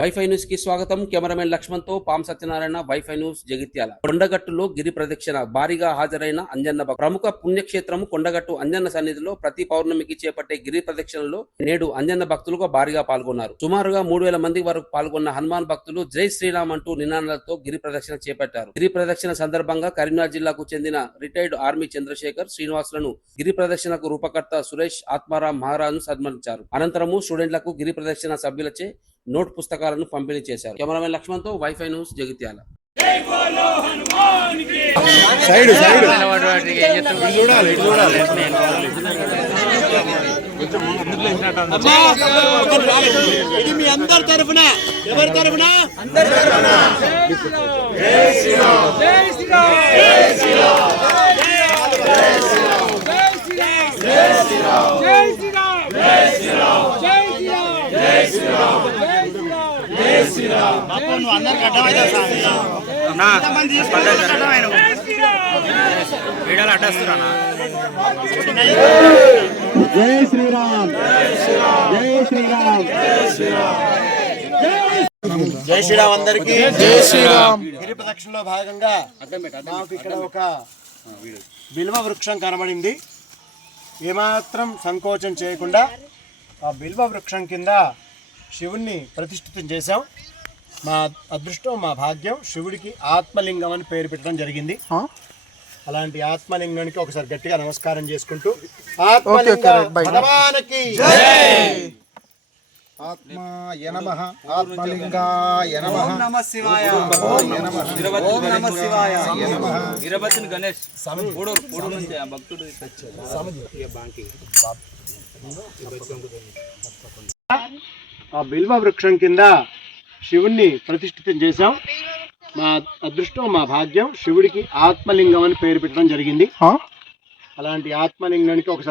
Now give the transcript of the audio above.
Wifi news కి స్వాగతం. Cameraman Laxman తో పాం సత్యనారాయణ, వైఫై న్యూస్, జగిత్యాల. కొండగట్టులో గిరి ప్రదక్షిణ భారీగా హాజరైన అంజన్న ప్రముఖ పుణ్యక్షేత్రం కొండగట్టు అంజన్న సన్నిధిలో ప్రతి పౌర్ణమికి చేపట్టే గిరి ప్రదక్షిణలో నేడు అంజన్న భక్తులుగా భారీగా పాల్గొన్నారు. సుమారుగా 3000 మంది వరకు పాల్గొన్న హనుమాన్ భక్తులు జై శ్రీరామ్ అంటూ నినాదాలతో గిరి ప్రదక్షిణ చేపట్టారు. గిరి ప్రదక్షిణ సందర్భంగా కరీంనగర్ జిల్లాకు చెందిన రిటైర్డ్ ఆర్మీ చంద్రశేఖర్ శ్రీనివాసులను గిరి ప్రదక్షిణకు రూపకర్త సురేష్ ఆత్మారాం మహారాజు సన్మానించారు. అనంతరము స్టూడెంట్లకు గిరి ప్రదక్షిణ సభ్యులచే నోట్ పుస్తకాలను పంపిణీ చేశారు. కెమెరామెన్ లక్ష్మణ్ తో వైఫై న్యూస్, జగిత్యాల. ఇది మీ అందరి తరఫున, ఎవరి తరఫున? జై శ్రీరామ్, జై శ్రీరామ్, జై శ్రీరామ్. అందరికీ జై శ్రీరామ్. గిరి ప్రదక్షిణలో భాగంగా మాకు ఇక్కడ ఒక బిల్వ వృక్షం కనబడింది. ఏమాత్రం సంకోచం చేయకుండా ఆ బిల్వ వృక్షం కింద శివుణ్ణి ప్రతిష్ఠితం చేశాం. మా అదృష్టం, మా భాగ్యం, శివుడికి ఆత్మలింగం అని పేరు పెట్టడం జరిగింది. అలాంటి ఆత్మలింగానికి ఒకసారి గట్టిగా నమస్కారం చేసుకుంటూ భగవానికి ఆత్మాయ నమః, ఆత్మలింగాయ నమః, ఓం నమః శివాయ, ఓం నమః శివాయ, వీరభద్ర గణేష్ పూడు నుంచి ఆ భక్తుడు ఆ బిల్వ వృక్షం కింద శివుణ్ణి ప్రతిష్ఠితం చేశాం. మా అదృష్టం, మా భాగ్యం, శివుడికి ఆత్మలింగం అని పేరు పెట్టడం జరిగింది. అలాంటి ఆత్మలింగానికి ఒకసారి